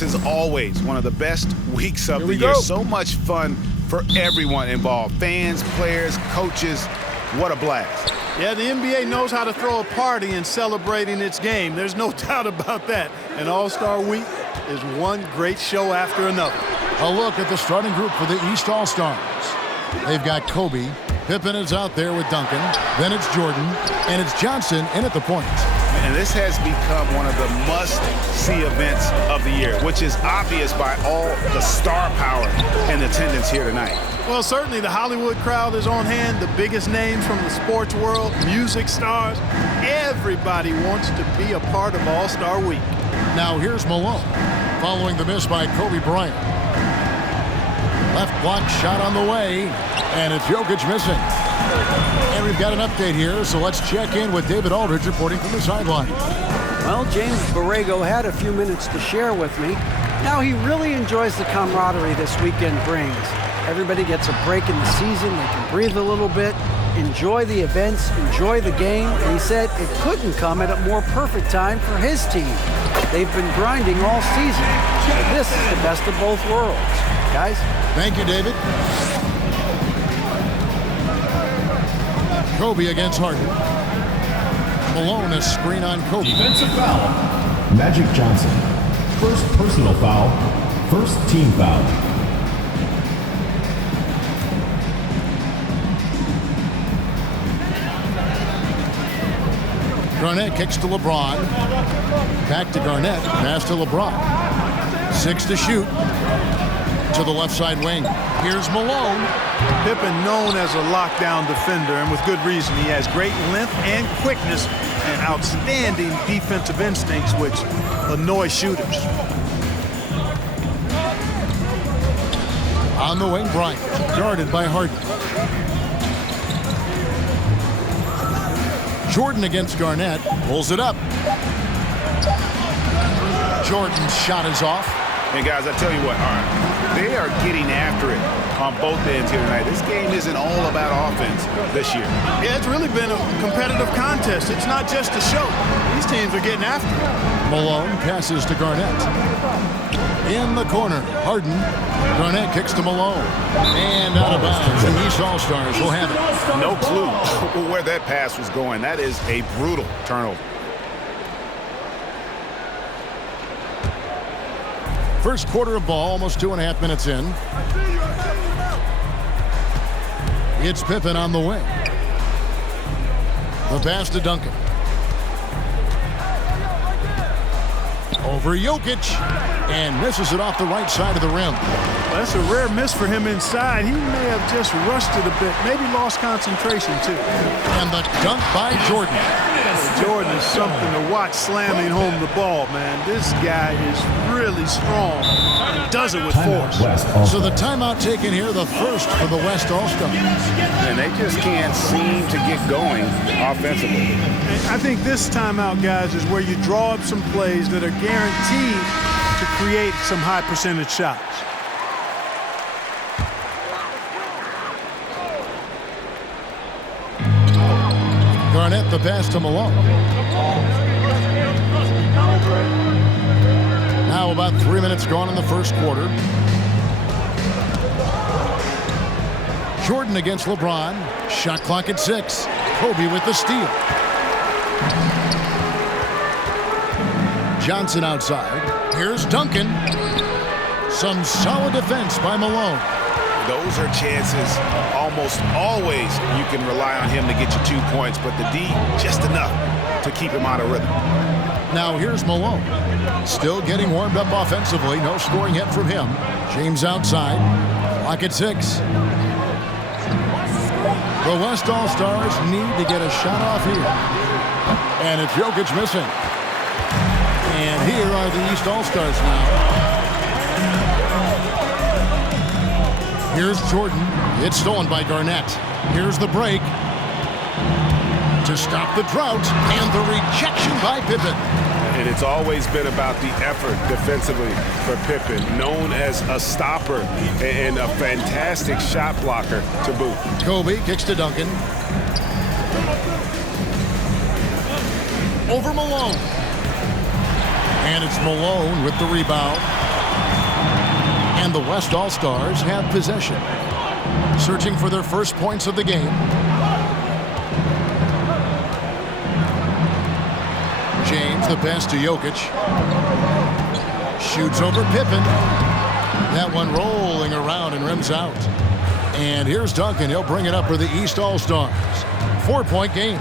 this is always one of the best weeks of the year. So much fun for everyone involved. Fans, players, coaches. What a blast. Yeah, the NBA knows how to throw a party in celebrating its game. There's no doubt about that. And All-Star Week is one great show after another. A look at the starting group for the East All-Stars. They've got Kobe. Pippen is out there with Duncan. Then it's Jordan. And it's Johnson in at the point. And this has become one of the must-see events of the year, which is obvious by all the star power and attendance here tonight. Well, certainly the Hollywood crowd is on hand, the biggest names from the sports world, music stars. Everybody wants to be a part of All-Star Week. Now here's Malone, following the miss by Kobe Bryant. Left block shot on the way, and it's Jokic missing. And we've got an update here, so let's check in with David Aldridge reporting from the sideline. Well, James Borrego had a few minutes to share with me. Now he really enjoys the camaraderie this weekend brings. Everybody gets a break in the season. They can breathe a little bit, enjoy the events, enjoy the game. And he said it couldn't come at a more perfect time for his team. They've been grinding all season. So this is the best of both worlds. Guys? Thank you, David. Kobe against Harden. Malone, a screen on Kobe. Defensive foul. Magic Johnson. First personal foul. First team foul. Garnett kicks to LeBron. Back to Garnett. Pass to LeBron. 6 to shoot. To the left side wing. Here's Malone. Pippen known as a lockdown defender, and with good reason. He has great length and quickness and outstanding defensive instincts, which annoy shooters. On the wing, Bryant. Guarded by Harden. Jordan against Garnett. Pulls it up. Jordan's shot is off. And guys, I tell you what, all right, they are getting after it on both ends here tonight. This game isn't all about offense this year. Yeah, it's really been a competitive contest. It's not just a show. These teams are getting after it. Malone passes to Garnett. In the corner, Harden. Garnett kicks to Malone. And out of bounds. The East All-Stars will have it. No clue where that pass was going. That is a brutal turnover. First quarter of ball, almost 2.5 minutes in. It's Pippen on the wing. The pass to Duncan. Over Jokic. And misses it off the right side of the rim. That's a rare miss for him inside. He may have just rushed it a bit. Maybe lost concentration, too. And the dunk by Jordan. Jordan is something to watch slamming home the ball, man. This guy is really strong. He does it with force. So the timeout taken here, the first for the West All-Stars. And they just can't seem to get going offensively. I think this timeout, guys, is where you draw up some plays that are guaranteed to create some high percentage shots. Garnett the pass to Malone. Now about 3 minutes gone in the first quarter. Jordan against LeBron. Shot clock at 6. Kobe with the steal. Johnson outside. Here's Duncan. Some solid defense by Malone. Those are chances almost always you can rely on him to get you 2 points, but the D just enough to keep him out of rhythm. Now here's Malone. Still getting warmed up offensively. No scoring yet from him. James outside. Clock at 6. The West All-Stars need to get a shot off here. And it's Jokic missing. And here are the East All-Stars now. Here's Jordan. It's stolen by Garnett. Here's the break. To stop the drought. And the rejection by Pippen. And it's always been about the effort defensively for Pippen, known as a stopper and a fantastic shot blocker to boot. Kobe kicks to Duncan. Over Malone. And it's Malone with the rebound. And the West All-Stars have possession. Searching for their first points of the game. James, the pass to Jokic. Shoots over Pippen. That one rolling around and rims out. And here's Duncan. He'll bring it up for the East All-Stars. 4-point game.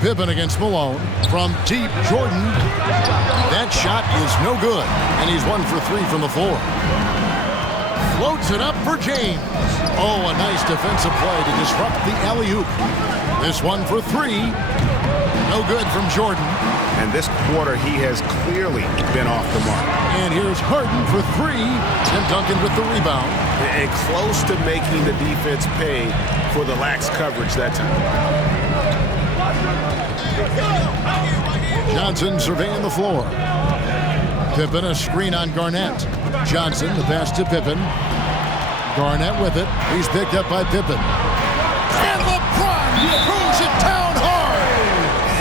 Pippen against Malone. From deep, Jordan. That shot is no good. And he's 1 for 3 from the floor. Floats it up for James. Oh, a nice defensive play to disrupt the alley-oop. This one for 3. No good from Jordan. And this quarter, he has clearly been off the mark. And here's Harden for 3. Tim Duncan with the rebound. And close to making the defense pay for the lax coverage that time. Johnson surveying the floor. Pippen, a screen on Garnett. Johnson, the pass to Pippen. Garnett with it. He's picked up by Pippen. And LeBron throws it down hard.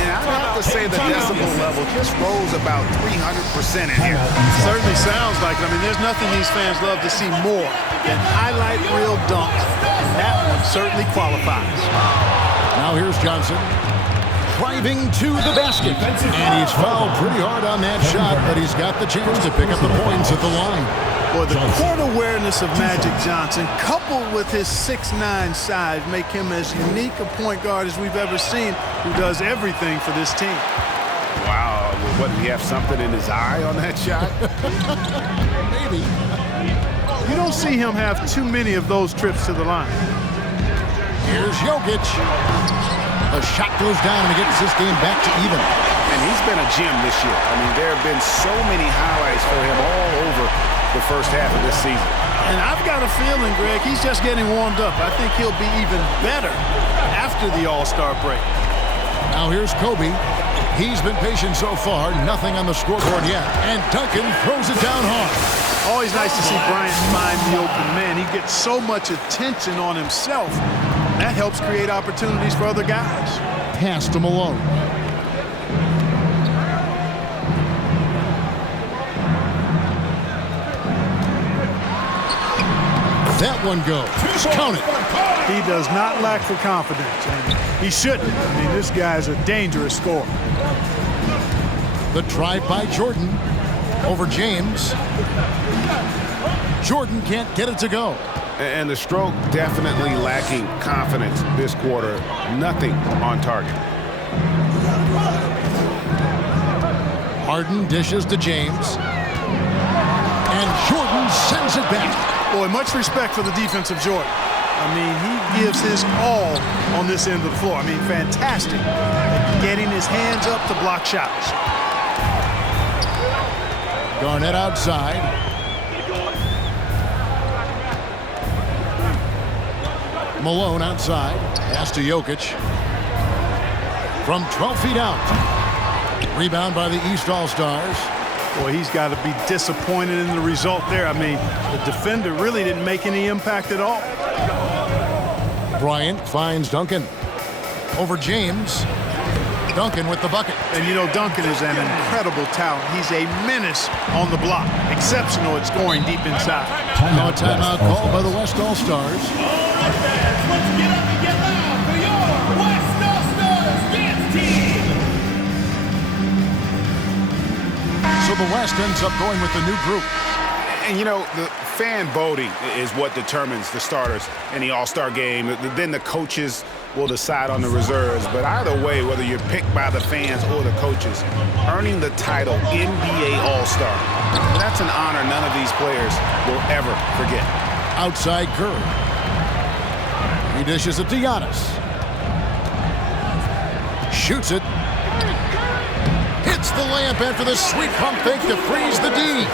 And I have to say the decibel level just rose about 300% in here. Certainly sounds like it. I mean, there's nothing these fans love to see more than highlight reel dunks. That one certainly qualifies. Now here's Johnson. Driving to the basket. And he's fouled pretty hard on that shot, but he's got the chance to pick up the points at the line. Boy, the court awareness of Magic Johnson, coupled with his 6'9" size, make him as unique a point guard as we've ever seen, who does everything for this team. Wow, what, did he have something in his eye on that shot? Maybe. You don't see him have too many of those trips to the line. Here's Jokic. The shot goes down and he gets this game back to even. And he's been a gem this year. I mean, there have been so many highlights for him all over the first half of this season. And I've got a feeling, Greg, he's just getting warmed up. I think he'll be even better after the All-Star break. Now here's Kobe. He's been patient so far. Nothing on the scoreboard yet. And Duncan throws it down hard. Always nice to see Bryant find the open man. He gets so much attention on himself. That helps create opportunities for other guys. Pass to Malone. That one goes. Count it. He does not lack for confidence, and he shouldn't. I mean, this guy's a dangerous scorer. The drive by Jordan over James. Jordan can't get it to go. And the stroke definitely lacking confidence this quarter. Nothing on target. Harden dishes to James. And Jordan sends it back. Boy, much respect for the defense of Jordan. I mean, he gives his all on this end of the floor. I mean, fantastic at getting his hands up to block shots. Garnett outside. Malone outside. Pass to Jokic. From 12 feet out. Rebound by the East All-Stars. Boy, he's got to be disappointed in the result there. I mean, the defender really didn't make any impact at all. Bryant finds Duncan. Over James. Duncan with the bucket. And you know, Duncan is an incredible talent. He's a menace on the block. Exceptional at scoring deep inside. Now a timeout called by the West All-Stars. Let's get up and get loud for your West All-Stars dance team. So the West ends up going with the new group. And, you know, the fan voting is what determines the starters in the All-Star game. Then the coaches will decide on the reserves. But either way, whether you're picked by the fans or the coaches, earning the title NBA All-Star, that's an honor none of these players will ever forget. Outside Curry. He dishes it to Giannis. Shoots it. Hits the layup after the sweet pump fake to freeze the D.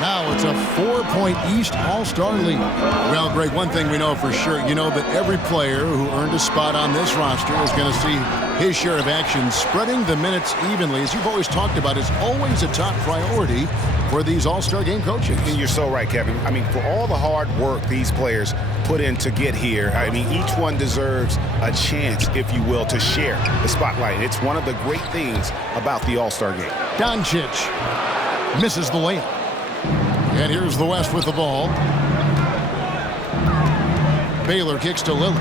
Now it's a 4-point East All-Star lead. Well, Greg, one thing we know for sure, you know that every player who earned a spot on this roster is going to see his share of action. Spreading the minutes evenly, as you've always talked about, is always a top priority for these All-Star game coaches. And you're so right, Kevin. I mean, for all the hard work these players put in to get here, I mean, each one deserves a chance, if you will, to share the spotlight. It's one of the great things about the All-Star game. Doncic. Misses the layup. And here's the West with the ball. Baylor kicks to Lillard.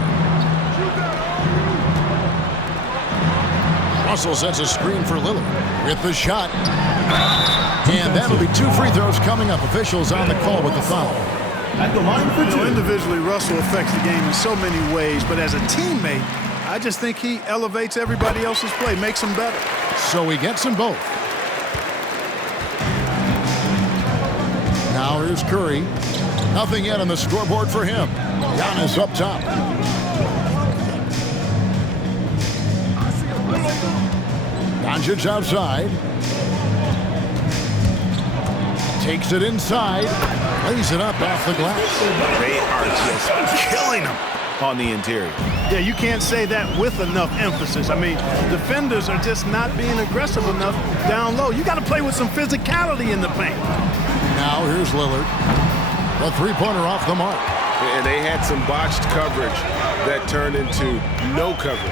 Russell sets a screen for Lillard with the shot. And that'll be 2 free throws coming up. Officials on the call with the foul. At the line for 2. Individually, Russell affects the game in so many ways, but as a teammate, I just think he elevates everybody else's play, makes them better. So he gets them both. Now here's Curry. Nothing yet on the scoreboard for him. Giannis up top. Doncic outside. Takes it inside. Lays it up off the glass. They are just killing them on the interior. Yeah, you can't say that with enough emphasis. I mean, defenders are just not being aggressive enough down low. You got to play with some physicality in the paint. Now here's Lillard. The three-pointer off the mark. And they had some botched coverage that turned into no coverage.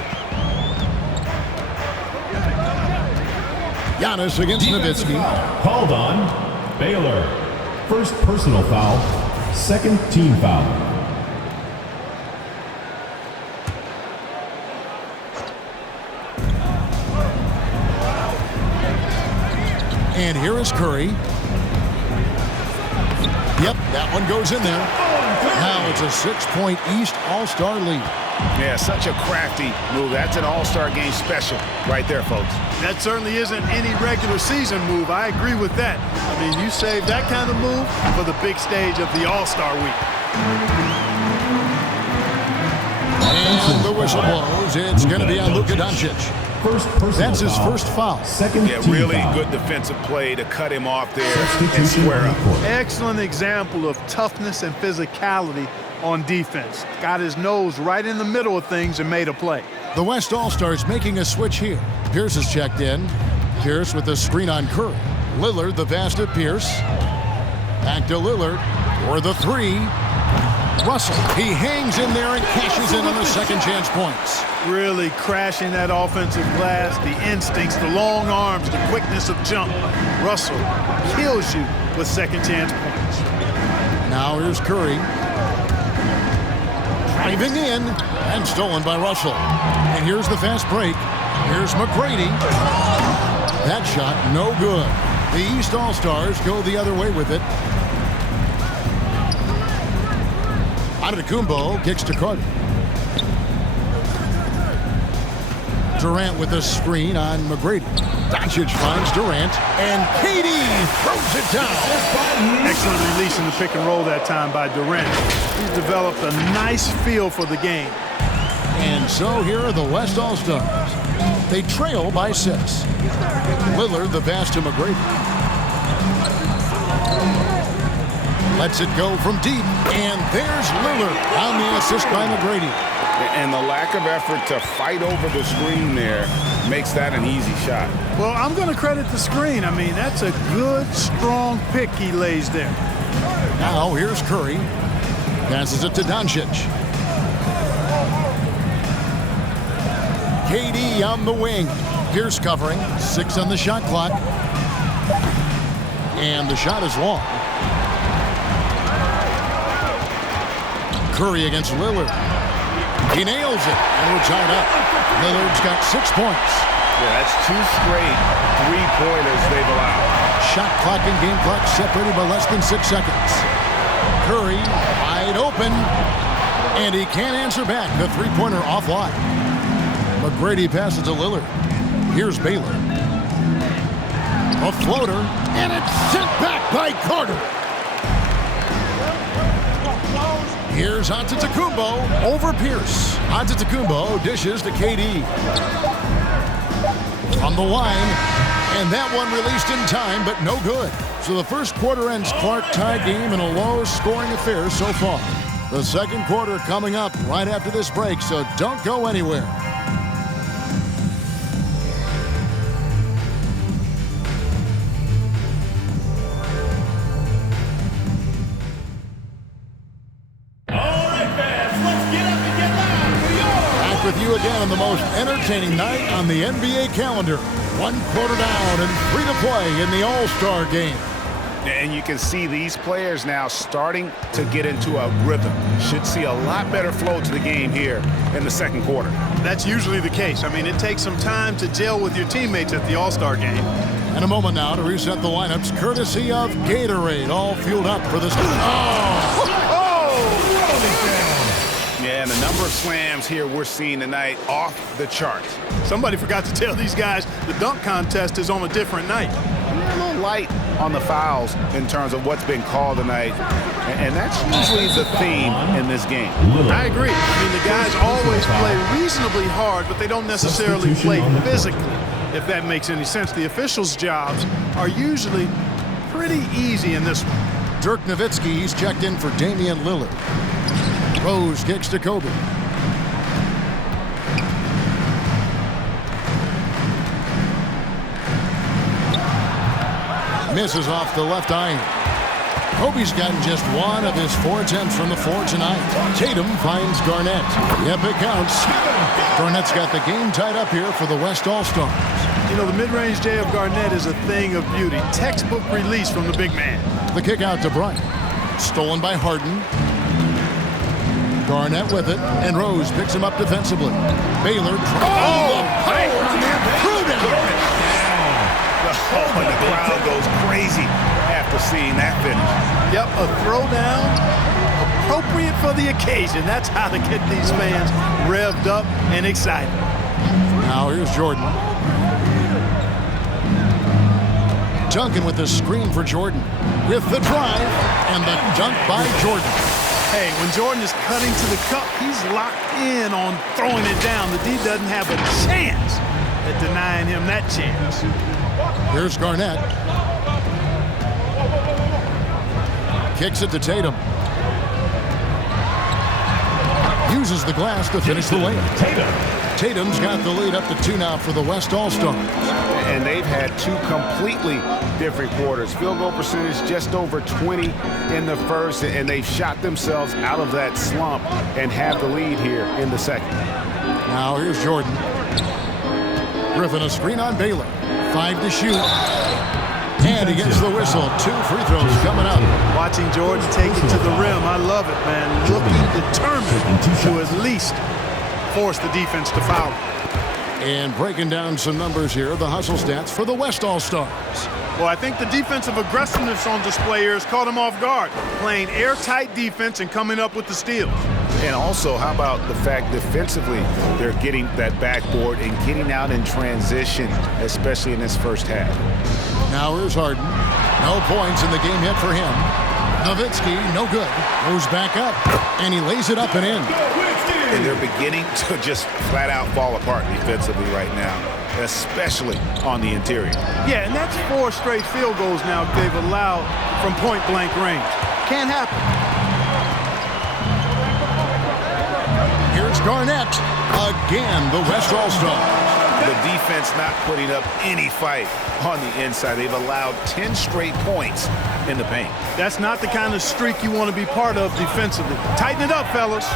Giannis against Nowitzki. Called on Baylor. First personal foul. Second team foul. And here is Curry. Yep, that one goes in there. Now it's a 6-point East All-Star lead. Yeah, such a crafty move. That's an All-Star game special right there, folks. That certainly isn't any regular season move. I agree with that. I mean, you save that kind of move for the big stage of the All-Star week. And the whistle blows. It's going to be on Luka Doncic. That's his first foul. Second Yeah, team really foul. good defensive play to cut him off there and square up. Excellent example of toughness and physicality on defense. Got his nose right in the middle of things and made a play. The West All-Stars making a switch here. Pierce is checked in. Pierce with the screen on Curry. Lillard, the pass to Pierce. Back to Lillard for the three. Russell, he hangs in there and cashes in on the second chance points. Really crashing that offensive glass, the instincts, the long arms, the quickness of jump. Russell kills you with second chance points. Now here's Curry. Driving in and stolen by Russell. And here's the fast break. Here's McGrady. That shot no good. The East All-Stars go the other way with it. Antetokounmpo kicks to Carter. Durant with the screen on McGrady. Doncic finds Durant, and KD throws it down. Excellent release in the pick and roll that time by Durant. He's developed a nice feel for the game. And so here are the West All-Stars. They trail by 6. Lillard the pass to McGrady. Lets it go from deep, and there's Lillard on the assist by McGrady. And the lack of effort to fight over the screen there makes that an easy shot. Well, I'm going to credit the screen. I mean, that's a good, strong pick he lays there. Now here's Curry. Passes it to Doncic. KD on the wing. Pierce covering. 6 on the shot clock. And the shot is long. Curry against Lillard. He nails it, and we're tied up. Lillard's got 6 points. Yeah, that's 2 straight three-pointers they've allowed. Shot clock and game clock separated by less than 6 seconds. Curry wide open, and he can't answer back. The three-pointer offline. McGrady passes to Lillard. Here's Baylor. A floater, and it's sent back by Carter. Here's Antetokounmpo over Pierce. Antetokounmpo dishes to KD. From the line, and that one released in time, but no good. So the first quarter ends Clark tie game in a low-scoring affair so far. The second quarter coming up right after this break, so don't go anywhere. With you again on the most entertaining night on the NBA calendar. 1 quarter down and 3 to play in the All-Star game. And you can see these players now starting to get into a rhythm. Should see a lot better flow to the game here in the second quarter. That's usually the case. I mean, it takes some time to gel with your teammates at the All-Star game. And a moment now to reset the lineups, courtesy of Gatorade, all fueled up for this. Yeah, and the number of slams here we're seeing tonight off the charts. Somebody forgot to tell these guys the dunk contest is on a different night. A little light on the fouls in terms of what's been called tonight, and that's usually the theme in this game. I agree. I mean, the guys always play reasonably hard, but they don't necessarily play physically, if that makes any sense. The officials' jobs are usually pretty easy in this one. Dirk Nowitzki, he's checked in for Damian Lillard. Rose kicks to Kobe. Misses off the left iron. Kobe's gotten just one of his 4 attempts from the floor tonight. Tatum finds Garnett. Yep, it counts. Garnett's got the game tied up here for the West All-Stars. You know, the mid-range J of Garnett is a thing of beauty. Textbook release from the big man. The kick out to Bryant. Stolen by Harden. Garnett with it, and Rose picks him up defensively. Baylor. And the crowd goes crazy after seeing that finish. Yep, a throwdown appropriate for the occasion. That's how to get these fans revved up and excited. Now here's Jordan. Duncan with the screen for Jordan. With the drive, and the dunk by Jordan. Hey, when Jordan is cutting to the cup, he's locked in on throwing it down. The D doesn't have a chance at denying him that chance. Here's Garnett. Kicks it to Tatum. Uses the glass to finish the layup. Tatum's got the lead up to 2 now for the West All-Stars. And they've had 2 completely different quarters. Field goal percentage just over 20 in the first, and they've shot themselves out of that slump and have the lead here in the second. Now here's Jordan. Griffin a screen on Baylor. 5 to shoot. And he gets the whistle. 2 free throws coming up. Watching Jordan take it to the rim, I love it, man. Looking determined to at least force the defense to foul. And breaking down some numbers here, the hustle stats for the West All-Stars. Well, I think the defensive aggressiveness on display here has caught him off guard. Playing airtight defense and coming up with the steals. And also, how about the fact defensively, they're getting that backboard and getting out in transition, especially in this first half. Now here's Harden. No points in the game yet for him. Nowitzki, no good. Goes back up, and he lays it up and in. And they're beginning to just flat out fall apart defensively right now, especially on the interior. Yeah, and that's 4 straight field goals now they've allowed from point-blank range. Can't happen. Here's Garnett. Again, the West All-Stars. The defense not putting up any fight on the inside. They've allowed 10 straight points in the paint. That's not the kind of streak you want to be part of defensively. Tighten it up, fellas.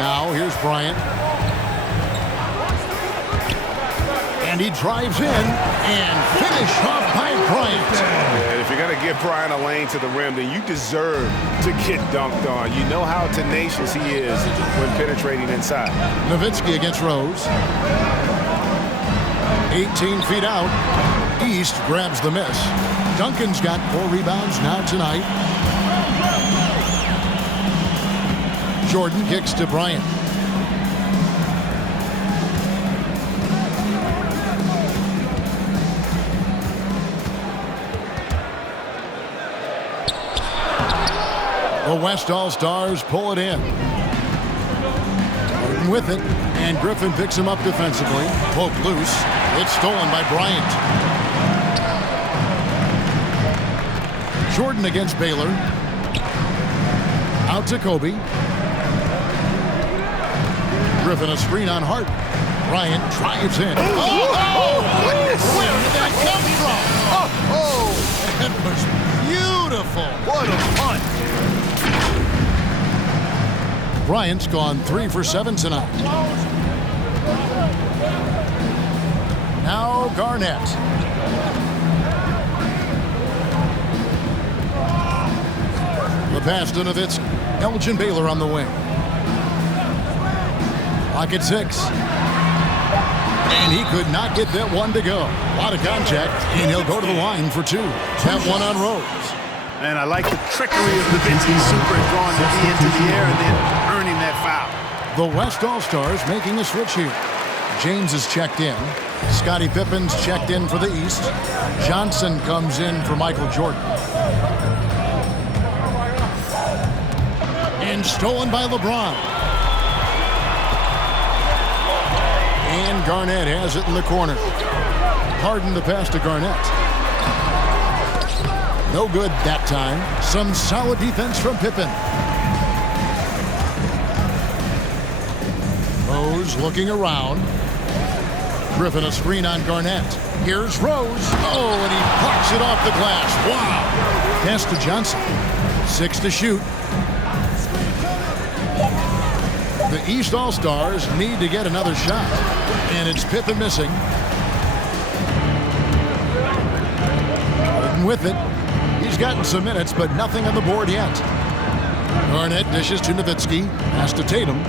Now here's Bryant. And he drives in and finish off by Bryant. Yeah, if you're going to give Bryant a lane to the rim, then you deserve to get dunked on. You know how tenacious he is when penetrating inside. Nowitzki against Rose. 18 feet out. East grabs the miss. Duncan's got 4 rebounds now tonight. Jordan kicks to Bryant. The West All-Stars pull it in. Jordan with it, and Griffin picks him up defensively. Poke loose. It's stolen by Bryant. Jordan against Baylor. Out to Kobe. Griffin a screen on Harden. Bryant drives in. Goodness. Where did that come from? It was beautiful. What a punt. Bryant's gone 3 for 7 tonight. Now Garnett. pass to Nowitzki. Elgin Baylor on the wing. Clock at 6. And he could not get that one to go. A lot of contact, and he'll go to the line for 2. That one on Rose. And I like the trickery of Nowitzki's super at drawing the knee into the air and then earning that foul. The West All-Stars making a switch here. James is checked in. Scottie Pippen's checked in for the East. Johnson comes in for Michael Jordan. And stolen by LeBron. And Garnett has it in the corner. Harden the pass to Garnett. No good that time. Some solid defense from Pippen. Rose looking around. Griffin a screen on Garnett. Here's Rose. Oh, and he pops it off the glass. Wow. Pass to Johnson. 6 to shoot. The East All-Stars need to get another shot. And it's Pippen missing. Jordan with it. He's gotten some minutes, but nothing on the board yet. Garnett dishes to Nowitzki. Pass to Tatum.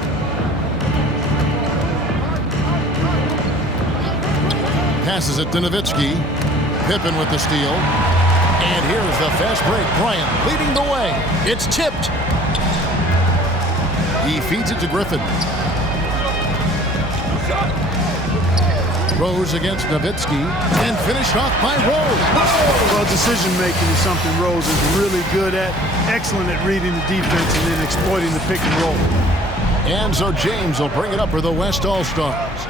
Passes it to Nowitzki. Pippen with the steal. And here's the fast break. Bryant leading the way. It's tipped. He feeds it to Griffin. Rose against Nowitzki. And finished off by Rose. Well, decision-making is something Rose is really good at. Excellent at reading the defense and then exploiting the pick and roll. And so James will bring it up for the West All-Stars.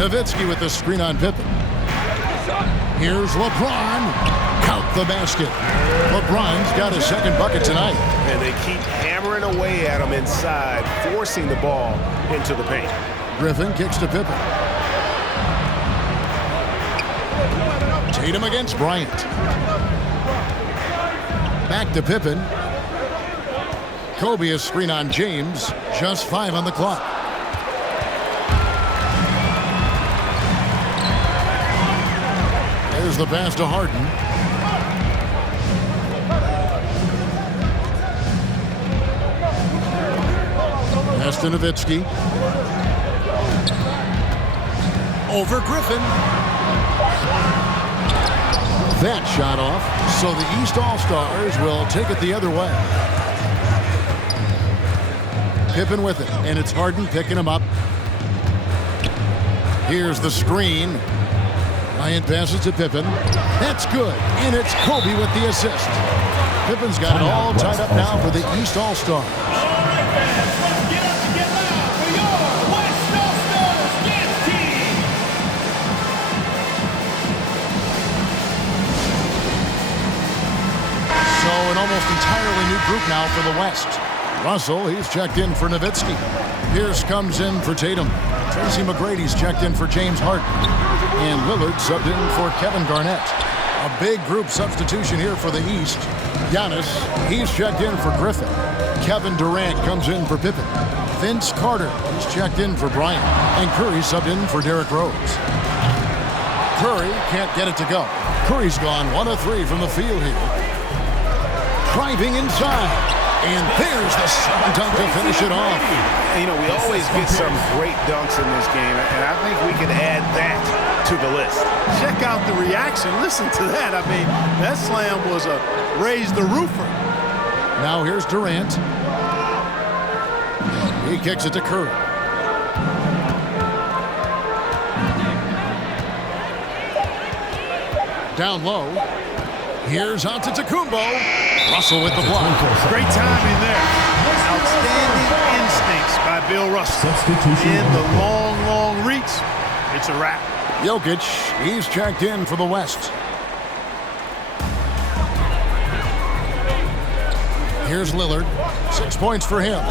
Nowitzki with the screen on Pippen. Here's LeBron. Count the basket. LeBron's got his second bucket tonight. And they keep hammering away at him inside, forcing the ball into the paint. Griffin kicks to Pippen. Tatum against Bryant. Back to Pippen. Kobe is screen on James. Just 5 on the clock. There's the pass to Harden. Pass to Nowitzki. Over Griffin. That shot off. So the East All-Stars will take it the other way. Pippen with it. And it's Harden picking him up. Here's the screen. Bryant passes to Pippen. That's good. And it's Kobe with the assist. Pippen's got it all tied up now for the East All-Stars. All right, fans, let's get up and get loud for your West All-Stars dance team. So an almost entirely new group now for the West. Russell, he's checked in for Nowitzki. Pierce comes in for Tatum. Tracy McGrady's checked in for James Harden. And Lillard subbed in for Kevin Garnett. A big group substitution here for the East. Giannis, he's checked in for Griffin. Kevin Durant comes in for Pippen. Vince Carter is checked in for Bryant. And Curry subbed in for Derrick Rose. Curry can't get it to go. Curry's gone 1 of 3 from the field here. Driving inside. And there's the slam dunk to finish it off. You know, we always get some great dunks in this game, and I think we can add that to the list. Check out the reaction. Listen to that. I mean, that slam was a raise the roofer. Now here's Durant. He kicks it to Curry. Down low. Here's Antetokounmpo. Russell with the block. Great timing there. Outstanding instincts by Bill Russell. In the long, long reach, it's a wrap. Jokic, he's checked in for the West. Here's Lillard. 6 points for him.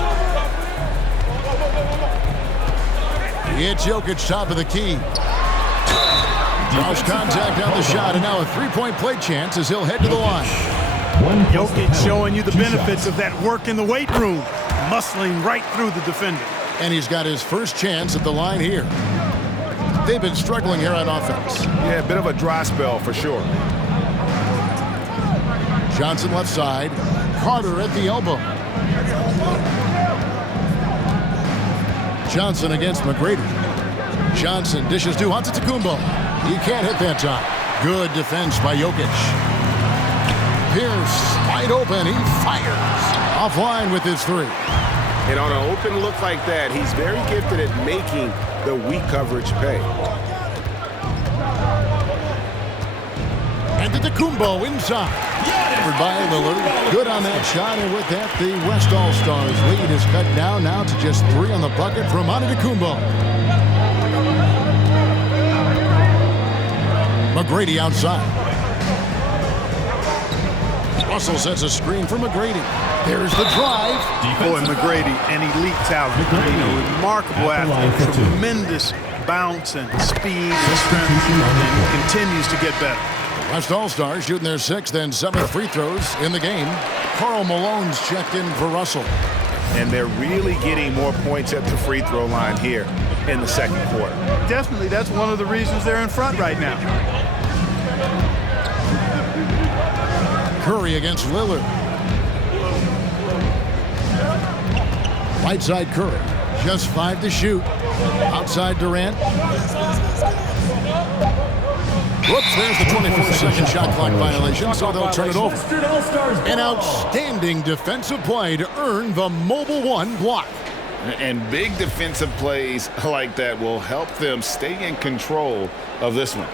It's Jokic, top of the key. Draws contact on the shot, and now a three-point play chance as he'll head to the line. Jokic showing you the benefits of that work in the weight room, muscling right through the defender. And he's got his first chance at the line here. They've been struggling here on offense. Yeah, a bit of a dry spell for sure. Johnson left side. Carter at the elbow. Johnson against McGrady. Johnson dishes to Antetokounmpo. He can't hit that time. Good defense by Jokic. Pierce wide open. He fires. Offline with his three. And on an open look like that, he's very gifted at making the weak coverage pay. Antetokounmpo inside. Covered by Lillard. Good on that shot, and with that, the West All-Stars lead is cut down now to just 3 on the bucket from Antetokounmpo. McGrady outside. Russell sets a screen for McGrady. There's the drive. Boy, McGrady, an elite talent. Remarkable athlete. Tremendous bounce and speed and strength, and he continues to get better. West All-Stars shooting their 6th and 7th free throws in the game. Karl Malone's checked in for Russell. And they're really getting more points at the free throw line here in the second quarter. Definitely, that's one of the reasons they're in front right now. Curry against Lillard. Right side Curry. Just 5 to shoot. Outside Durant. Whoops, there's the 24-second shot clock violation, so they'll turn it over. An outstanding defensive play to earn the Mobile One block. And big defensive plays like that will help them stay in control of this one.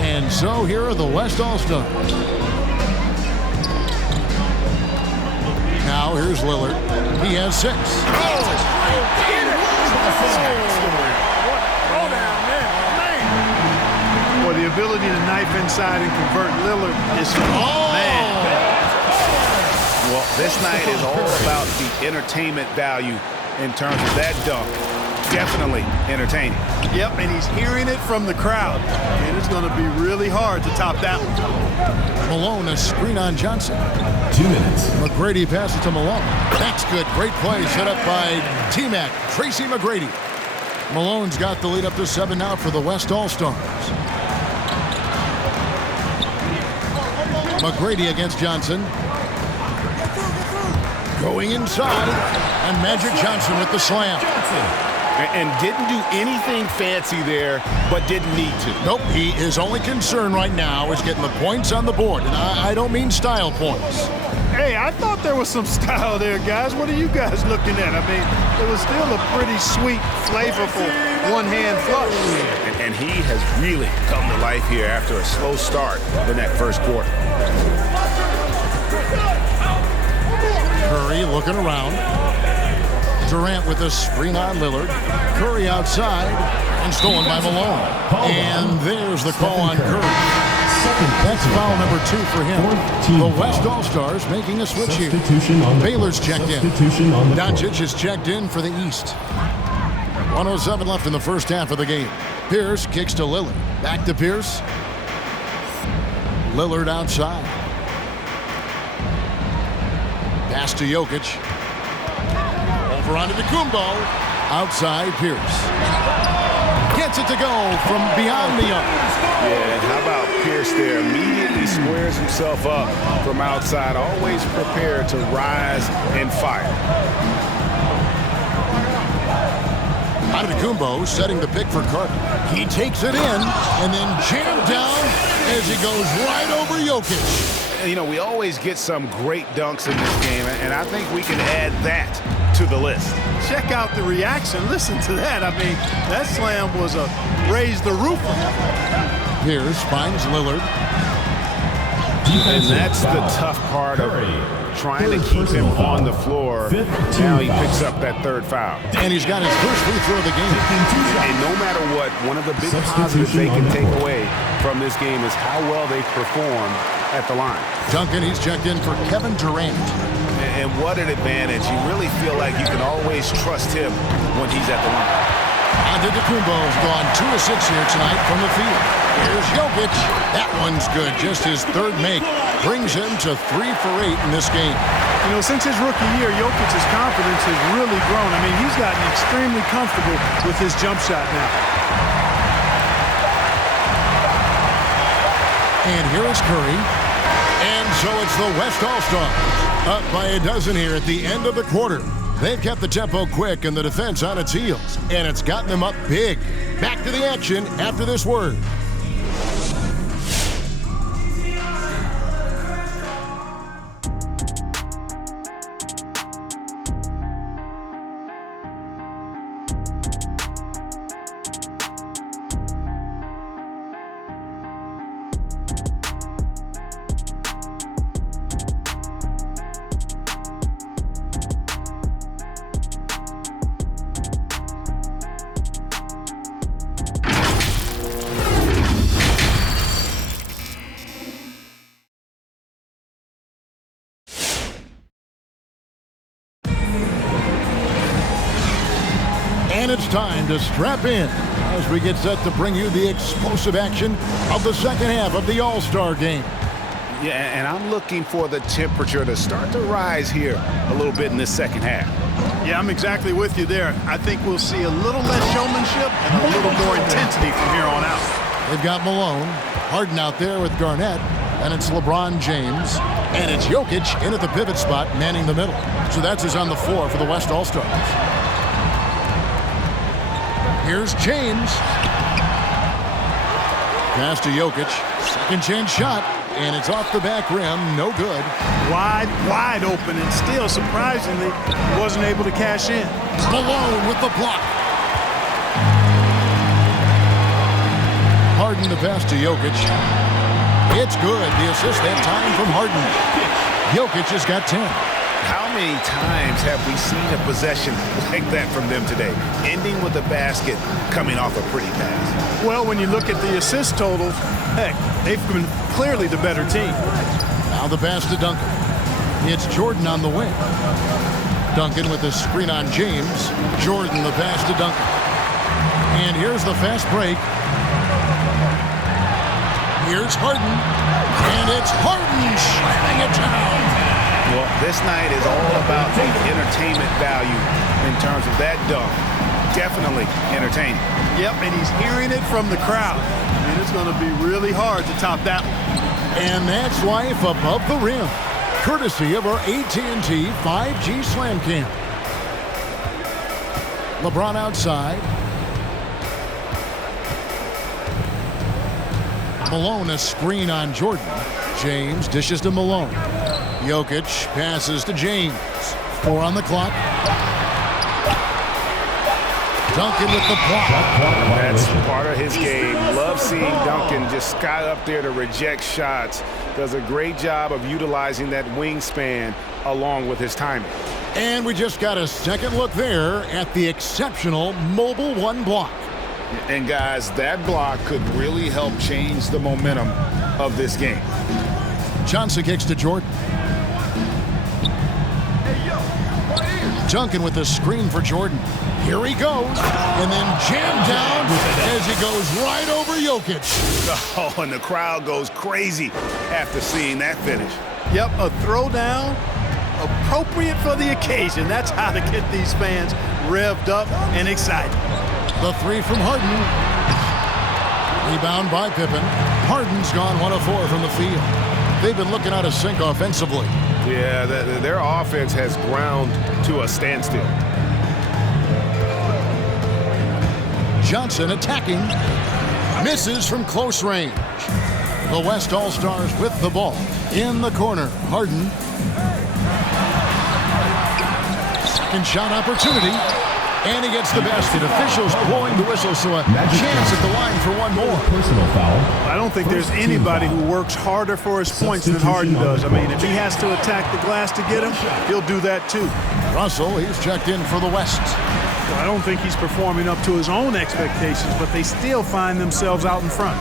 And so here are the West All-Stars. Now here's Lillard. He has 6. Boy, the ability to knife inside and convert Lillard is man. Well, this night is all about the entertainment value in terms of that dunk. Definitely entertaining. Yep, and he's hearing it from the crowd. And it's going to be really hard to top that one. Malone, a screen on Johnson. 2 minutes. McGrady passes to Malone. That's good. Great play set up by T-Mac, Tracy McGrady. Malone's got the lead up to 7 now for the West All-Stars. McGrady against Johnson. Going inside, and Magic Johnson with the slam. And didn't do anything fancy there, but didn't need to. Nope, his only concern right now is getting the points on the board. And I don't mean style points. Hey, I thought there was some style there, guys. What are you guys looking at? I mean, it was still a pretty sweet, flavorful one-hand flush. And he has really come to life here after a slow start in that first quarter. Curry looking around. Durant with a screen on Lillard. Curry outside and stolen by Malone. And there's the call on Curry. That's foul number 2 for him. The West All-Stars making a switch here. Baylor's checked in. Doncic is checked in for the East. 1:07 left in the first half of the game. Pierce kicks to Lillard. Back to Pierce. Lillard outside. Pass to Jokic. Over onto Antetokounmpo. Outside Pierce. Gets it to go from beyond the arc. Yeah, how about Pierce there? Immediately squares himself up from outside. Always prepared to rise and fire. Antetokounmpo setting the pick for Carter. He takes it in and then jammed down as he goes right over Jokic. You know, we always get some great dunks in this game, and I think we can add that to the list. Check out the reaction. Listen to that. I mean, that slam was a raise the roof. Pierce finds Lillard. And that's the tough part of trying to keep him on the floor. Now he picks up that 3rd foul. And he's got his first free throw of the game. And no matter what, one of the big positives they can take away from this game is how well they perform at the line. Duncan, he's checked in for Kevin Durant. And what an advantage. You really feel like you can always trust him when he's at the line. Antetokounmpo's gone 2 of 6 here tonight from the field. Here's Jokic. That one's good. Just his 3rd make. Brings him to 3 for 8 in this game. You know, since his rookie year, Jokic's confidence has really grown. I mean, he's gotten extremely comfortable with his jump shot now. And here is Curry. And so it's the West All-Stars. Up by a dozen here at the end of the quarter. They've kept the tempo quick and the defense on its heels. And it's gotten them up big. Back to the action after this word. And it's time to strap in as we get set to bring you the explosive action of the second half of the All-Star game. Yeah, and I'm looking for the temperature to start to rise here a little bit in this second half. Yeah, I'm exactly with you there. I think we'll see a little less showmanship and a little more intensity from here on out. They've got Malone, Harden out there with Garnett, and it's LeBron James, and it's Jokic in at the pivot spot, manning the middle. So that's his on the floor for the West All-Stars. Here's James. Pass to Jokic. Second chance shot, and it's off the back rim. No good. Wide open, and still, surprisingly, wasn't able to cash in. Malone with the block. Harden the pass to Jokic. It's good. The assist that time from Harden. Jokic has got 10. How many times have we seen a possession like that from them today, ending with a basket coming off a pretty pass? Well, when you look at the assist totals, heck, they've been clearly the better team. Now the pass to Duncan. It's Jordan on the wing. Duncan with the screen on James. Jordan the pass to Duncan. And here's the fast break. Here's Harden. And it's Harden slamming it down. Well, this night is all about the entertainment value in terms of that dunk. Definitely entertaining. Yep, and he's hearing it from the crowd. I mean, it's going to be really hard to top that one. And that's life above the rim, courtesy of our AT&T 5G Slam Cam. LeBron outside. Malone a screen on Jordan. James dishes to Malone. Jokic passes to James. 4 on the clock. Duncan with the block. That's part of his game. Love seeing Duncan just sky up there to reject shots. Does a great job of utilizing that wingspan along with his timing. And we just got a second look there at the exceptional Mobile One block. And guys, that block could really help change the momentum of this game. Johnson kicks to Jordan. Duncan with the screen for Jordan. Here he goes, and then jammed down as he goes right over Jokic. Oh, and the crowd goes crazy after seeing that finish. Yep, a throwdown appropriate for the occasion. That's how to get these fans revved up and excited. The 3 from Harden. Rebound by Pippen. Harden's gone 1 of 4 from the field. They've been looking out of sync offensively. Yeah, their offense has ground to a standstill. Johnson attacking. Misses from close range. The West All-Stars with the ball. In the corner, Harden. Second shot opportunity. And he gets the basket. Officials blowing the whistle, so a chance at the line for one more. Personal foul. I don't think there's anybody who works harder for his points than Harden does. I mean, if he has to attack the glass to get him, he'll do that too. Russell, he's checked in for the West. Well, I don't think he's performing up to his own expectations, but they still find themselves out in front.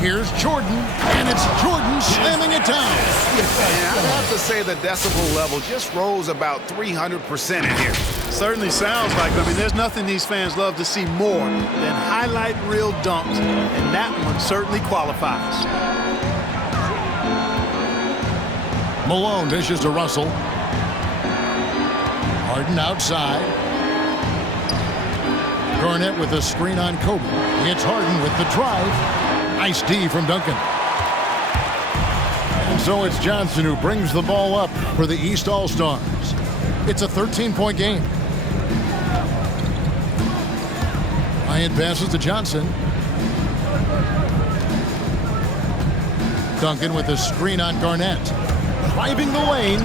Here's Jordan, and it's Jordan slamming it down. And I'd have to say the decibel level just rose about 300% in here. Certainly sounds like it. I mean, there's nothing these fans love to see more than highlight reel dunks, and that one certainly qualifies. Malone dishes to Russell. Harden outside. Garnett with a screen on Kobe. It's Harden with the drive. Nice D from Duncan. And so it's Johnson who brings the ball up for the East All-Stars. It's a 13-point game. Bryant passes to Johnson. Duncan with a screen on Garnett. Driving the lane.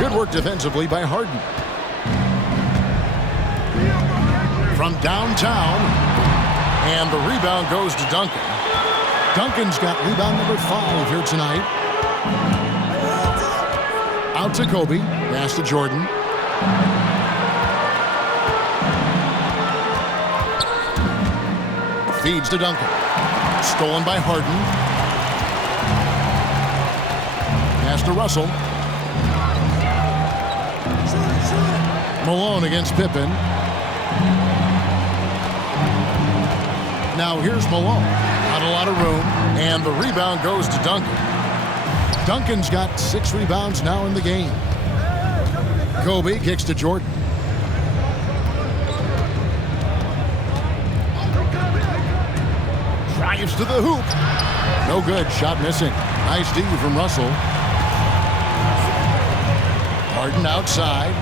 Good work defensively by Harden. From downtown. And the rebound goes to Duncan. Duncan's got rebound number 5 here tonight. Out to Kobe. Pass to Jordan. Feeds to Duncan. Stolen by Harden. Pass to Russell. Malone against Pippen. Now here's Malone. Not a lot of room. And the rebound goes to Duncan. Duncan's got 6 rebounds now in the game. Kobe kicks to Jordan. Drives to the hoop. No good. Shot missing. Nice D from Russell. Harden outside.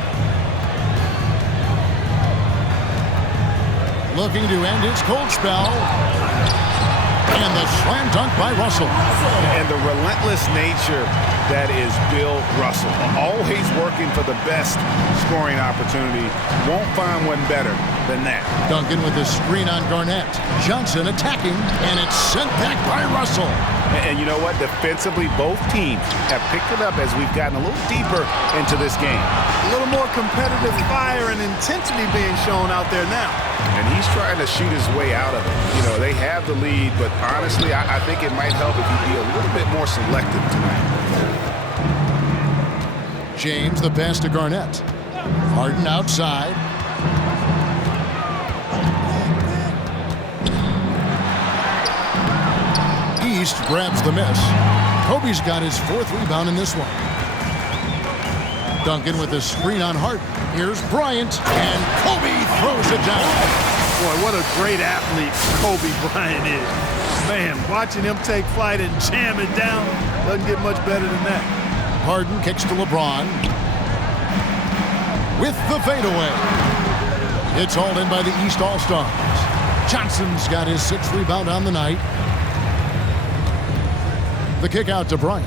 Looking to end his cold spell. And the slam dunk by Russell. And the relentless nature that is Bill Russell. Always working for the best scoring opportunity. Won't find one better than that. Duncan with a screen on Garnett. Johnson attacking, and it's sent back by Russell. And you know what? Defensively, both teams have picked it up as we've gotten a little deeper into this game. A little more competitive fire and intensity being shown out there now. And he's trying to shoot his way out of it. You know, they have the lead, but honestly, I think it might help if he be a little bit more selective tonight. James, the pass to Garnett. Harden outside. East grabs the miss. Kobe's got his 4th rebound in this one. Duncan with a screen on Harden. Here's Bryant, and Kobe throws it down. Boy, what a great athlete Kobe Bryant is. Man, watching him take flight and jam it down doesn't get much better than that. Harden kicks to LeBron. With the fadeaway. It's hauled in by the East All-Stars. Johnson's got his 6th rebound on the night. The kick out to Bryant.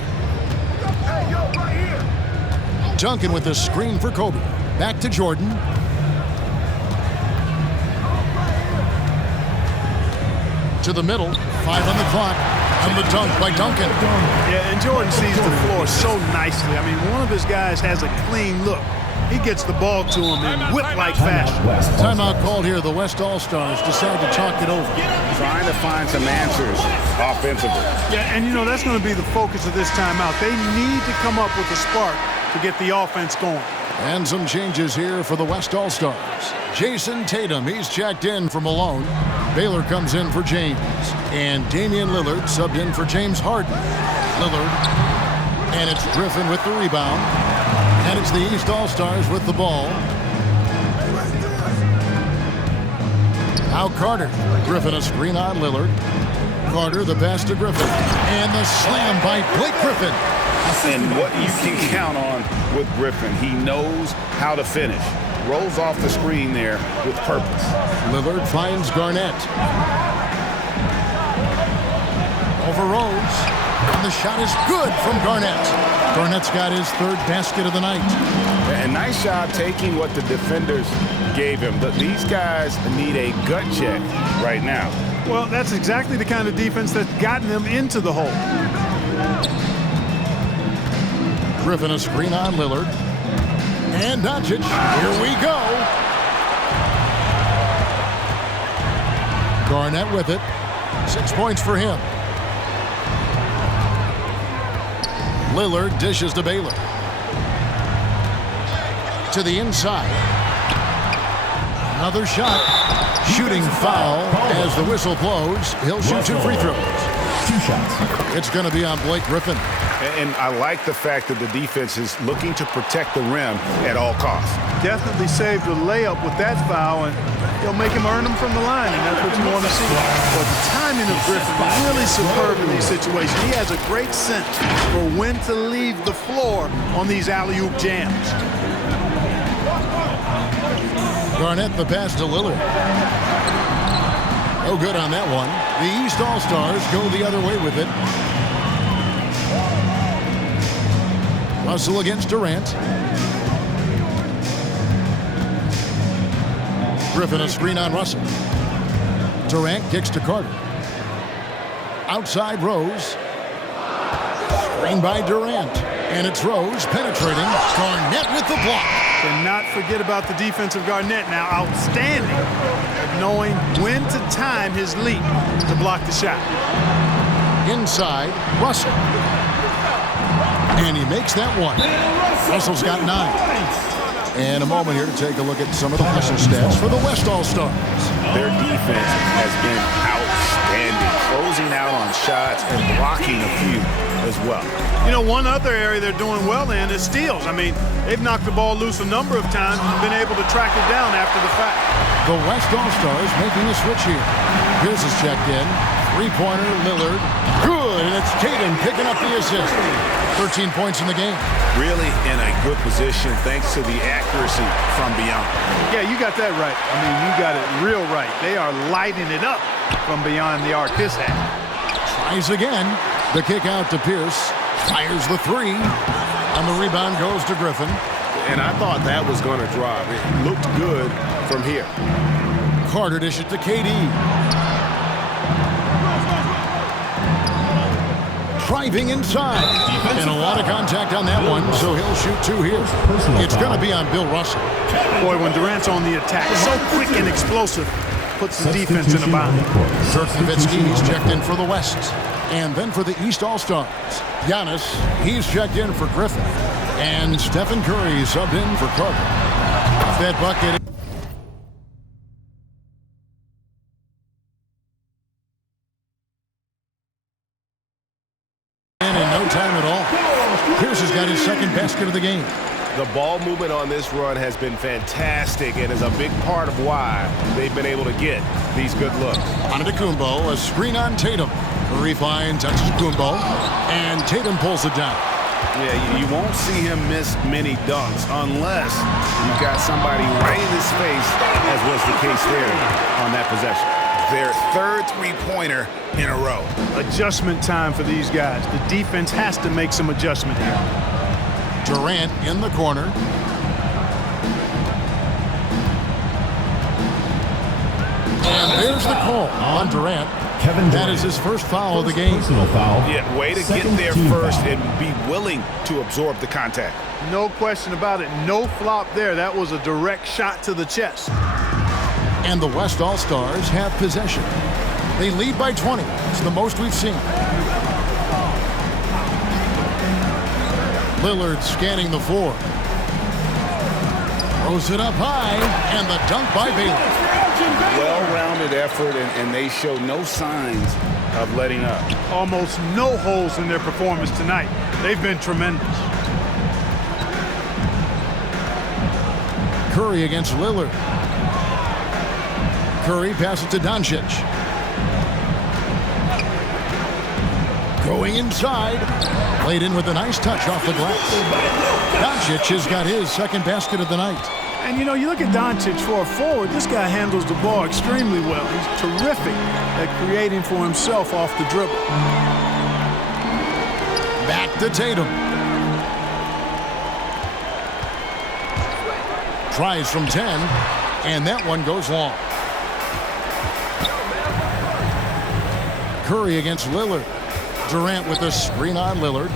Duncan with the screen for Kobe. Back to Jordan. To the middle. 5 on the clock. And the dunk by Duncan. Yeah, and Jordan sees the floor so nicely. I mean, one of his guys has a clean look. He gets the ball to him in whip-like fashion. Timeout called here. The West All-Stars decide to talk it over. Trying to find some answers offensively. Yeah, and you know, that's going to be the focus of this timeout. They need to come up with a spark to get the offense going. And some changes here for the West All-Stars. Jason Tatum, he's checked in for Malone. Baylor comes in for James. And Damian Lillard subbed in for James Harden. Lillard. And it's Griffin with the rebound. And it's the East All-Stars with the ball. Now Carter. Griffin a screen on Lillard. Carter the pass to Griffin. And the slam by Blake Griffin. And what you can count on with Griffin, he knows how to finish. Rolls off the screen there with purpose. Lillard finds Garnett. Over Rose. And the shot is good from Garnett. Garnett's got his 3rd basket of the night. And nice job taking what the defenders gave him. These guys need a gut check right now. Well, that's exactly the kind of defense that's gotten them into the hole. Griffin a screen on Lillard. And Doncic. Here we go. Garnett with it. 6 points for him. Lillard dishes to Baylor. To the inside. Another shot. Shooting foul as the whistle blows. He'll shoot 2 free throws. 2 shots. It's going to be on Blake Griffin. And I like the fact that the defense is looking to protect the rim at all costs. Definitely saved a layup with that foul, and he'll make him earn them from the line, and that's what you want to see. But the timing of Griffin really superb in these situations. He has a great sense for when to leave the floor on these alley-oop jams. Garnett the pass to Lillard. No good on that one. The East All-Stars go the other way with it. Russell against Durant. Griffin a screen on Russell. Durant kicks to Carter. Outside Rose. Screen by Durant. And it's Rose penetrating. Garnett with the block. Cannot forget about the defensive Garnett now. Outstanding at knowing when to time his leap to block the shot. Inside, Russell. And he makes that one. Russell's got 9. And a moment here to take a look at some of the Russell stats for the West All-Stars. Their defense has been outstanding, closing out on shots and blocking a few as well. You know, one other area they're doing well in is steals. I mean, they've knocked the ball loose a number of times and been able to track it down after the fact. The West All-Stars making a switch here. Pierce is checked in. 3-pointer, Lillard. Good, and it's Tatum picking up the assist. 13 points in the game. Really in a good position thanks to the accuracy from beyond. Yeah, you got that right. I mean, you got it real right. They are lighting it up from beyond the arc this half. Tries again. The kick out to Pierce. Fires the 3. And the rebound goes to Griffin. And I thought that was going to drop. It looked good from here. Carter dish it to KD. Driving inside. And a lot of contact on that one, so he'll shoot 2 here. It's going to be on Bill Russell. Boy, when Durant's on the attack, so quick and explosive, puts the defense in a bind. Dirk Nowitzki's checked in for the West. And then for the East All-Stars, Giannis, he's checked in for Griffin. And Stephen Curry subbed in for Carter. Off that bucket. And in no time at all, Pierce has got his second basket of the game. The ball movement on this run has been fantastic and is a big part of why they've been able to get these good looks. Antetokounmpo, a screen on Tatum. Curry finds Antetokounmpo, and Tatum pulls it down. Yeah, you won't see him miss many dunks unless you've got somebody right in his face, as was the case there on that possession. Their third three-pointer in a row. Adjustment time for these guys. The defense has to make some adjustment here. Durant in the corner. And there's the call on Durant. Kevin Durant. That is his first foul of the game. Personal foul. Yeah, way to get Second there team first foul. and be willing to absorb the contact. No question about it. No flop there. That was a direct shot to the chest. And the West All-Stars have possession. They lead by 20. It's the most we've seen. Lillard scanning the floor. Throws it up high, and the dunk by Baylor. Well-rounded effort, and they show no signs of letting up. Almost no holes in their performance tonight. They've been tremendous. Curry against Lillard. Curry passes to Doncic. Going inside. Played in with a nice touch off the glass. Doncic has got his second basket of the night. And, you know, you look at Doncic for a forward, this guy handles the ball extremely well. He's terrific at creating for himself off the dribble. Back to Tatum. Tries from 10, and that one goes long. Curry against Lillard. Durant with a screen on Lillard.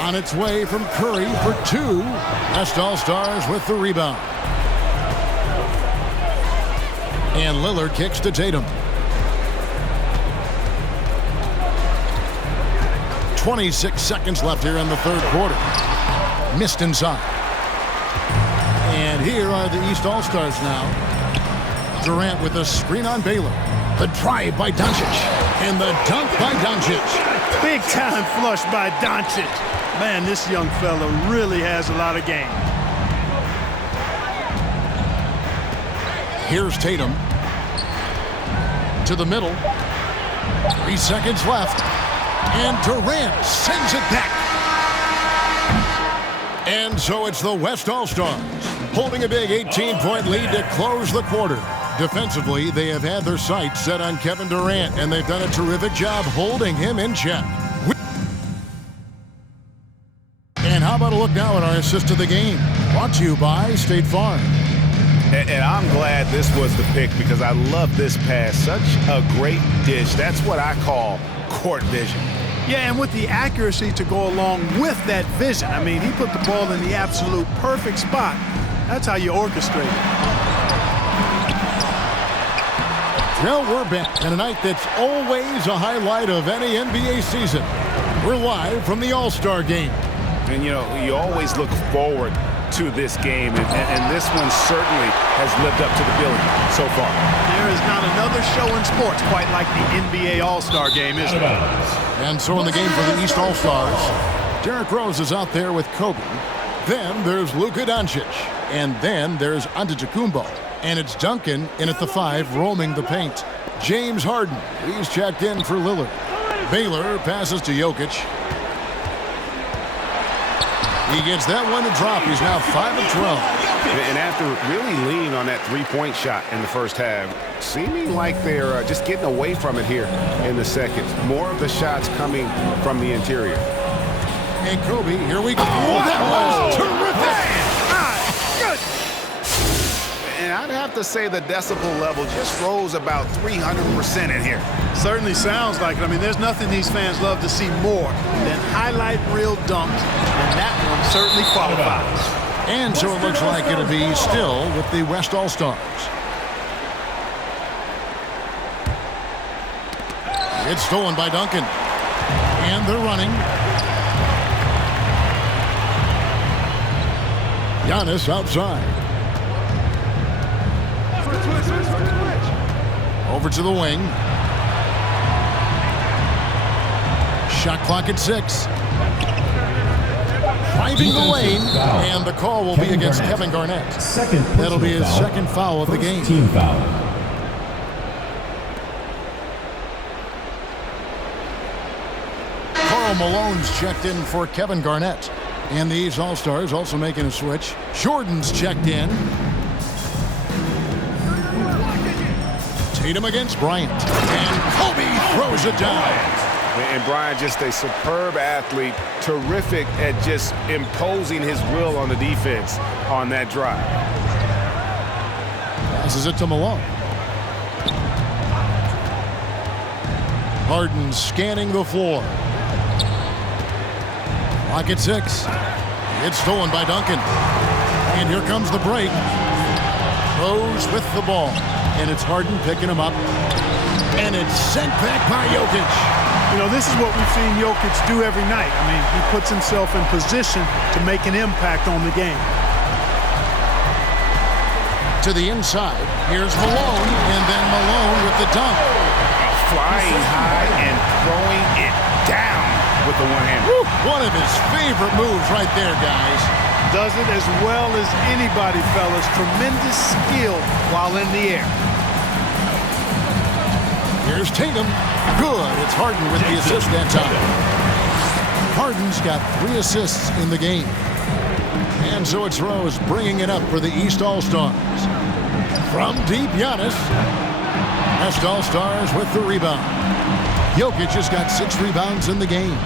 On its way from Curry for 2. West All-Stars with the rebound. And Lillard kicks to Tatum. 26 seconds left here in the third quarter. Missed inside. And here are the East All-Stars now. Durant with a screen on Baylor. The drive by Doncic. And the dunk by Doncic. Big time flush by Doncic. Man, this young fella really has a lot of game. Here's Tatum. To the middle. 3 seconds left. And Durant sends it back. And so it's the West All-Stars holding a big 18-point lead to close the quarter. Defensively, they have had their sights set on Kevin Durant, and they've done a terrific job holding him in check. And how about a look now at our assist of the game? Brought to you by State Farm. And I'm glad this was the pick because I love this pass. Such a great dish. That's what I call court vision. Yeah, and with the accuracy to go along with that vision. I mean, he put the ball in the absolute perfect spot. That's how you orchestrate it. Well, we're back in a night that's always a highlight of any NBA season. We're live from the All-Star game. And, you know, you always look forward to this game, and this one certainly has lived up to the billing so far. There is not another show in sports quite like the NBA All-Star game, is there? And so in the game for the East All-Stars, Derrick Rose is out there with Kobe. Then there's Luka Doncic. And then there's Antetokounmpo. And it's Duncan in at the 5, roaming the paint. James Harden, he's checked in for Lillard. Baylor passes to Jokic. He gets that one to drop. He's now 5 of 12. And after really leaning on that three-point shot in the first half, seeming like they're just getting away from it here in the second. More of the shots coming from the interior. And Kobe, here we go. Oh, that was terrific. And I'd have to say the decibel level just rose about 300% in here. Certainly sounds like it. I mean, there's nothing these fans love to see more than highlight reel dunks, and that one certainly qualifies. And so it looks like it'll be still with the West All-Stars. It's stolen by Duncan. And they're running. Giannis outside. Over to the wing. Shot clock at 6. Driving the lane, and the call will be against Kevin Garnett. That'll be his second foul of the game. Team foul. Karl Malone's checked in for Kevin Garnett. And these All-Stars also making a switch. Jordan's checked in. Tatum against Bryant. And Kobe throws it down. And Bryant, just a superb athlete, terrific at just imposing his will on the defense on that drive. Passes it to Malone. Harden scanning the floor. Clock at 6. It's stolen by Duncan. And here comes the break. Rose with the ball. And it's Harden picking him up. And it's sent back by Jokic. You know, this is what we've seen Jokic do every night. I mean, he puts himself in position to make an impact on the game. To the inside. Here's Malone. And then Malone with the dunk. Flying high and throwing it down with the one hand. One of his favorite moves right there, guys. Does it as well as anybody, fellas. Tremendous skill while in the air. Here's Tatum. Good. It's Harden with the assist that time. Harden's got 3 assists in the game. And so it's Rose bringing it up for the East All-Stars. From deep, Giannis. West All-Stars with the rebound. Jokic has got 6 rebounds in the game.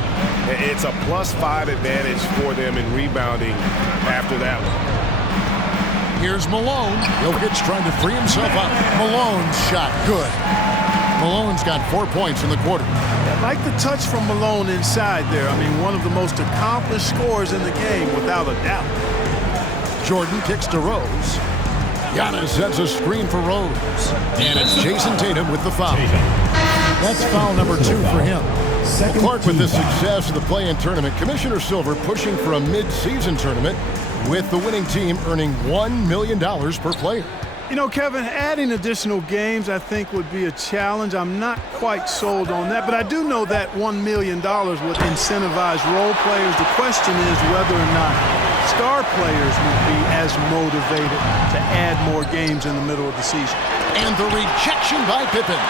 It's a +5 advantage for them in rebounding after that one. Here's Malone. Jokic trying to free himself up. Malone's shot good. Malone's got 4 points in the quarter. I like the touch from Malone inside there. I mean, one of the most accomplished scorers in the game, without a doubt. Jordan kicks to Rose. Giannis sets a screen for Rose. And it's Jason Tatum with the foul. That's foul number 2 for him. Clark, with the success of the play-in tournament, Commissioner Silver pushing for a mid-season tournament with the winning team earning $1 million per player. You know, Kevin, adding additional games I think would be a challenge. I'm not quite sold on that, but I do know that $1 million would incentivize role players. The question is whether or not star players would be as motivated to add more games in the middle of the season. And the rejection by Pippen.